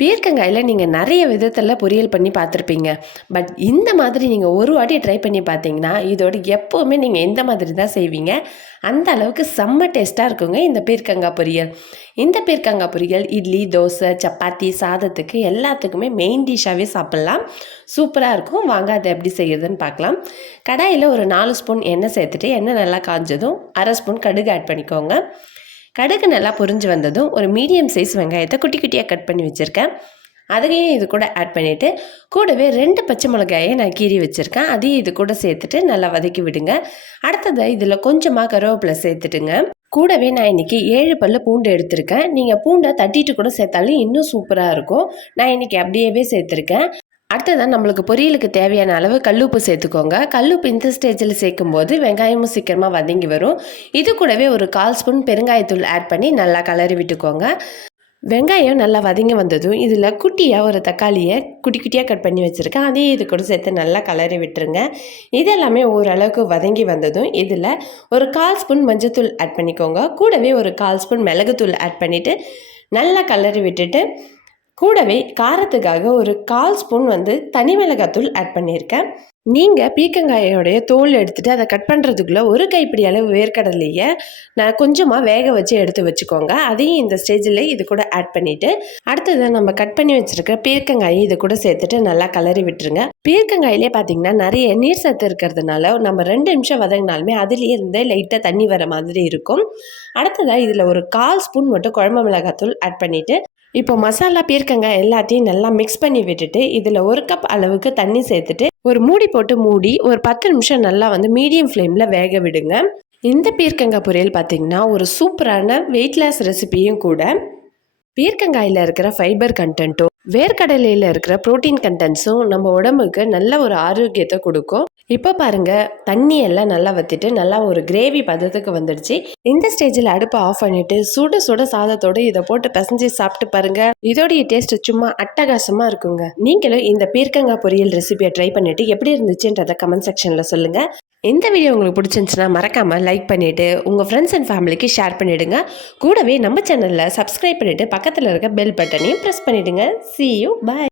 பீர்க்கங்காயில் நீங்கள் நிறைய விதத்தில் பொரியல் பண்ணி பார்த்துருப்பீங்க. பட் இந்த மாதிரி நீங்கள் ஒரு வாட்டி ட்ரை பண்ணி பார்த்தீங்கன்னா இதோட எப்போவுமே நீங்கள் எந்த மாதிரி தான் செய்வீங்க. அந்த அளவுக்கு செம்ம டேஸ்ட்டாக இருக்குங்க இந்த பீர்க்கங்காய் பொரியல். இந்த பீர்க்கங்காய் பொரியல் இட்லி தோசை சப்பாத்தி சாதத்துக்கு எல்லாத்துக்குமே மெயின் டிஷ்ஷாகவே சாப்பிட்லாம். சூப்பராக இருக்கும். வாங்க அதை எப்படி செய்கிறதுன்னு பார்க்கலாம். கடாயில் ஒரு நாலு ஸ்பூன் எண்ணெய் சேர்த்துட்டு எண்ணெய் நல்லா காஞ்சதும் அரை ஸ்பூன் கடுகு ஆட் பண்ணிக்கோங்க. கடுகு நல்லா புரிஞ்சு வந்ததும் ஒரு மீடியம் சைஸ் வெங்காயத்தை குட்டி குட்டியாக கட் பண்ணி வச்சுருக்கேன். அதையும் இது கூட ஆட் பண்ணிவிட்டு கூடவே ரெண்டு பச்சை மிளகாயை நான் கீறி வச்சுருக்கேன். அதையும் இது கூட சேர்த்துட்டு நல்லா வதக்கி விடுங்க. அடுத்தது இதில் கொஞ்சமாக கருவேப்பிலை சேர்த்துட்டுங்க. கூடவே நான் இன்றைக்கி ஏழு பல்லு பூண்டு எடுத்திருக்கேன். நீங்கள் பூண்டை தட்டிட்டு கூட சேர்த்தாலும் இன்னும் சூப்பராக இருக்கும். நான் இன்றைக்கி அப்படியே சேர்த்துருக்கேன். அடுத்ததான் நம்மளுக்கு பொரியலுக்கு தேவையான அளவு கல்லுப்பு சேர்த்துக்கோங்க. கல்லுப்பு இந்த ஸ்டேஜில் சேர்க்கும்போது வெங்காயமும் சீக்கிரமாக வதங்கி வரும். இது கூடவே ஒரு கால் ஸ்பூன் பெருங்காயத்தூள் ஆட் பண்ணி நல்லா கலரி விட்டுக்கோங்க. வெங்காயம் நல்லா வதங்கி வந்ததும் இதில் குட்டியாக ஒரு தக்காளியை குட்டி குட்டியாக கட் பண்ணி வச்சுருக்கேன். அதையும் இது கூட சேர்த்து நல்லா கலரி விட்டுருங்க. இது எல்லாமே ஓரளவுக்கு வதங்கி வந்ததும் இதில் ஒரு கால் ஸ்பூன் மஞ்சத்தூள் ஆட் பண்ணிக்கோங்க. கூடவே ஒரு கால் ஸ்பூன் மிளகுத்தூள் ஆட் பண்ணிவிட்டு நல்லா கலரி விட்டுட்டு கூடவே காரத்துக்காக ஒரு கால் ஸ்பூன் வந்து தனி மிளகாத்தூள் ஆட் பண்ணியிருக்கேன். நீங்கள் பீக்கங்காயோடைய தோல் எடுத்துகிட்டு அதை கட் பண்ணுறதுக்குள்ளே ஒரு கைப்பிடி அளவு வேர்க்கடலையை நான் கொஞ்சமாக வேக வச்சு எடுத்து வச்சுக்கோங்க. அதையும் இந்த ஸ்டேஜில் இது கூட ஆட் பண்ணிவிட்டு அடுத்ததை நம்ம கட் பண்ணி வச்சுருக்க பீர்க்கங்காயை இது கூட சேர்த்துட்டு நல்லா கலரி விட்டுருங்க. பீர்க்கங்காயிலே பார்த்தீங்கன்னா நிறைய நீர் சத்து இருக்கிறதுனால நம்ம ரெண்டு நிமிஷம் வதங்கினாலுமே அதுலேயே இருந்தே லைட்டாக தண்ணி வர மாதிரி இருக்கும். அடுத்ததாக இதில் ஒரு கால் ஸ்பூன் மட்டும் குழம்பு மிளகாத்தூள் ஆட் பண்ணிவிட்டு இப்போ மசாலா பீர்க்கங்காய் எல்லாத்தையும் நல்லா மிக்ஸ் பண்ணி விட்டுட்டு இதில் ஒரு கப் அளவுக்கு தண்ணி சேர்த்துட்டு ஒரு மூடி போட்டு மூடி ஒரு பத்து நிமிஷம் நல்லா வந்து மீடியம் ஃப்ளேமில் வேக விடுங்க. இந்த பீர்க்கங்காய் பொரியல் பார்த்திங்கன்னா ஒரு சூப்பரான வெயிட் லாஸ் ரெசிபியும் கூட. பீர்க்கங்காயில் இருக்கிற ஃபைபர் கண்டென்ட்டும் வேர்க்கடலையில் இருக்கிற ப்ரோட்டீன் கண்டென்ட்ஸும் நம்ம உடம்புக்கு நல்ல ஒரு ஆரோக்கியத்தை கொடுக்கும். இப்போ பாருங்க தண்ணி எல்லாம் நல்லா வத்திட்டு நல்லா ஒரு கிரேவி பதத்துக்கு வந்துடுச்சு. இந்த ஸ்டேஜில் அடுப்பை ஆஃப் பண்ணிட்டு சுட சுட சாதத்தோட இதை போட்டு பிசைஞ்சு சாப்பிட்டு பாருங்கள் இதோடைய டேஸ்ட் சும்மா அட்டகாசமாக இருக்குங்க. நீங்களும் இந்த பீர்க்கங்காய் பொரியல் ரெசிபியை ட்ரை பண்ணிட்டு எப்படி இருந்துச்சுன்றதை கமெண்ட் செக்ஷனில் சொல்லுங்கள் இந்த வீடியோ உங்களுக்கு பிடிச்சிருந்துச்சுன்னா மறக்காமல் லைக் பண்ணிவிட்டு உங்கள் ஃப்ரெண்ட்ஸ் அண்ட் ஃபேமிலிக்கு ஷேர் பண்ணிவிடுங்க கூடவே நம்ம சேனலில் சப்ஸ்கிரைப் பண்ணிவிட்டு பக்கத்தில் இருக்க பெல் பட்டனையும் ப்ரெஸ் பண்ணிவிடுங்க சி யூ பாய்